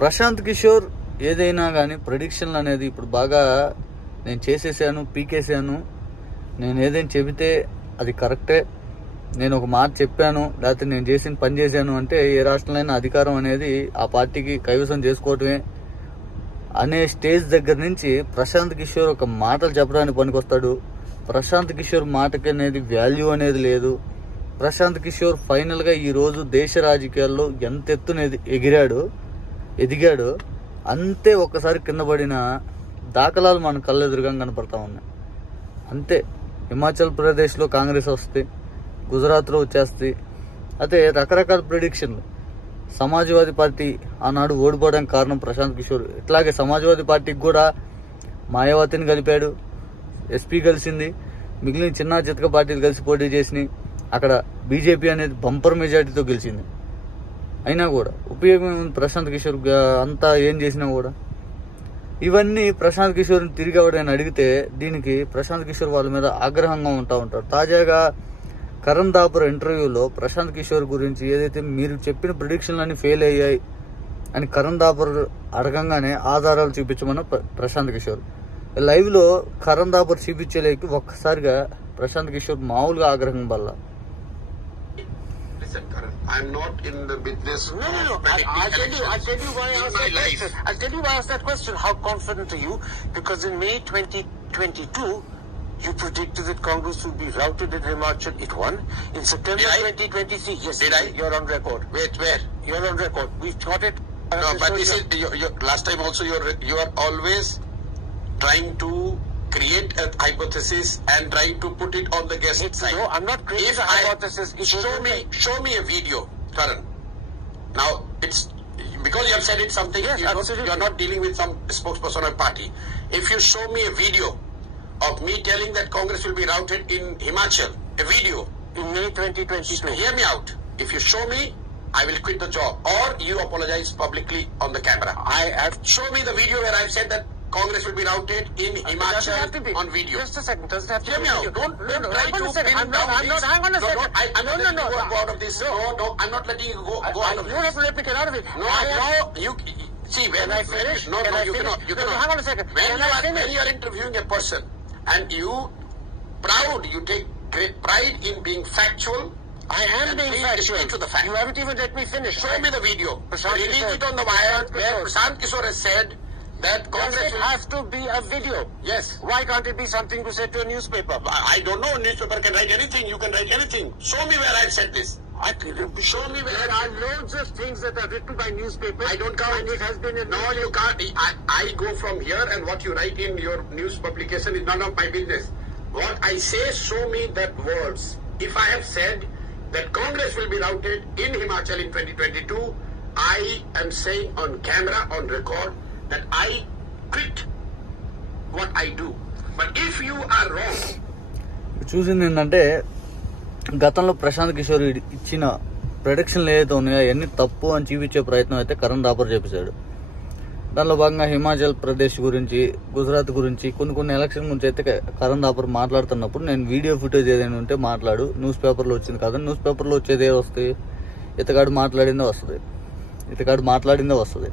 ప్రశాంత్ కిషోర్ ఏదైనా కానీ ప్రెడిక్షన్లు అనేది ఇప్పుడు బాగా నేను చేసేసాను, పీకేసాను, నేను ఏదైనా చెబితే అది కరెక్టే, నేను ఒక మాట చెప్పాను లేకపోతే నేను చేసిన పని చేశాను అంటే ఏ రాష్ట్రంలో అధికారం అనేది ఆ పార్టీకి కైవసం చేసుకోవటమే అనే స్టేజ్ దగ్గర నుంచి ప్రశాంత్ కిషోర్ ఒక మాటలు చెప్పడానికి పనికొస్తాడు. ప్రశాంత్ కిషోర్ మాటకి అనేది వాల్యూ అనేది లేదు. ప్రశాంత్ కిషోర్ ఫైనల్గా ఈరోజు దేశ రాజకీయాల్లో ఎంత ఎత్తున ఎదిగాడు అంతే ఒక్కసారి కింద పడిన దాఖలాలు మన కళ్ళెదురుగా కనపడతా ఉన్నాయి. అంతే. హిమాచల్ ప్రదేశ్లో కాంగ్రెస్ వస్తుంది, గుజరాత్లో వచ్చేస్తుంది. అయితే రకరకాల ప్రిడిక్షన్లు. సమాజ్వాదీ పార్టీ ఆనాడు ఓడిపోవడానికి కారణం ప్రశాంత్ కిషోర్. ఇట్లాగే సమాజ్వాదీ పార్టీకి కూడా మాయావతిని కలిపాడు, ఎస్పీ కలిసింది, మిగిలిన చిన్న చితక పార్టీలు కలిసి పోటీ చేసినాయి. అక్కడ బీజేపీ అనేది బంపర్ మెజార్టీతో గెలిచింది. అయినా కూడా ఉపయోగం ప్రశాంత్ కిషోర్ అంతా ఏం చేసినా కూడా. ఇవన్నీ ప్రశాంత్ కిషోర్ని తిరిగి ఎవడైనా అడిగితే దీనికి ప్రశాంత్ కిషోర్ వాళ్ళ మీద ఆగ్రహంగా ఉంటారు. తాజాగా కరణ్ థాపర్ ఇంటర్వ్యూలో ప్రశాంత్ కిషోర్ గురించి ఏదైతే మీరు చెప్పిన ప్రిడిక్షన్లన్నీ ఫెయిల్ అయ్యాయి అని కరణ్ థాపర్ అడగంగానే ఆధారాలు చూపించమన్న ప్రశాంత్ కిషోర్ లైవ్లో కరణ్ థాపర్ చూపించలేక ఒక్కసారిగా ప్రశాంత్ కిషోర్ మామూలుగా ఆగ్రహం వల్ల Listen, Karan, I'm not in the business. No. I'll tell you why I asked that question. I'll tell you why I asked that question. How confident are you? Because in May 2022, you predicted that Congress would be routed in Himachal. It won. In September 2023, yes, Did I? You're on record. Wait, where? You're on record. We've got it. No, but this is last time also. You are always trying to create a hypothesis and trying to put it on the guest side. No, I'm not creating a hypothesis. Show me a video, Karan. Now it's because you have said it something. Yes, You are not dealing with some spokesperson or party. If you show me a video of me telling that Congress will be routed in Himachal, a video In May 2022. Hear me out. If you show me, I will quit the job, or you apologize publicly on the camera. Show me the video where I've said that Congress will be routed in Himachal on video. Just a second. Doesn't have to Hear be me out. video. Don't try to pin I'm down not. this. Hang on a second. I'm not letting you go out of this. No, I'm not letting you go out of You don't have this. to let me get out of it. No, you see when I finish? No, you cannot. You cannot. Hang on a second. When you are interviewing a person and you take great pride in being factual. I am being factual. Speak to the fact. You haven't even let me finish. Show me the video. Prashant Release Kishore. it on the wire where Prashant Kishore has said that Congress Does it have to be a video? Yes. Why can't it be something to say to a newspaper? I don't know. Newspaper can write anything. You can write anything. Show me where I've said this. Show me where There are loads of things that are written by newspapers. I don't count. And it has been No, you can't. I go from here, and what you write in your news publication is none of my business. What I say, show me that words. If I have said that Congress will be routed in Himachal in 2022, I am saying on camera, on record, that I quit what I do. But if you are wrong, చూసింది ఏంటంటే గతంలో ప్రశాంత్ కిషోర్ ఇచ్చిన ప్రొడక్షన్లు ఏదైతే ఉన్నాయో అవన్నీ తప్పు అని చూపించే ప్రయత్నం అయితే కరణ్ థాపర్ చేశాడు. దానిలో భాగంగా హిమాచల్ ప్రదేశ్ గురించి, గుజరాత్ గురించి, కొన్ని ఎలక్షన్ గురించి అయితే కరణ్ థాపర్ మాట్లాడుతున్నప్పుడు నేను వీడియో ఫుటేజ్ ఏదైనా ఉంటే మాట్లాడు, న్యూస్ పేపర్లో వచ్చింది కాదు, న్యూస్ పేపర్లో వచ్చేది ఏ వస్తాయి, ఇతగాడు మాట్లాడిందే వస్తుంది.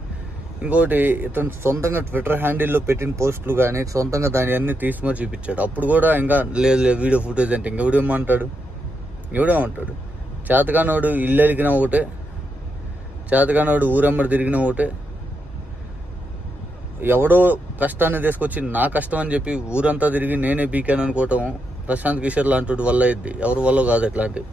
ఇంకోటి ఇతను సొంతంగా ట్విట్టర్ హ్యాండిల్లో పెట్టిన పోస్టులు కానీ సొంతంగా దాని అన్ని తీసి మరి చూపించాడు. అప్పుడు కూడా ఇంకా లేదు వీడియో ఫుటేజ్ అంటే ఎవడేమంటాడు? చేతగానోడు ఇల్లు ఎలిగినా ఒకటే, చేతగానోడు ఊరమ్మడి తిరిగినా ఒకటే. ఎవడో కష్టాన్ని తీసుకొచ్చి నా కష్టం అని చెప్పి ఊరంతా తిరిగి నేనే బీకాను అనుకోవటం ప్రశాంత్ కిషోర్ లాంటి వల్ల అయింది, ఎవరి వల్ల కాదు ఇట్లాంటివి.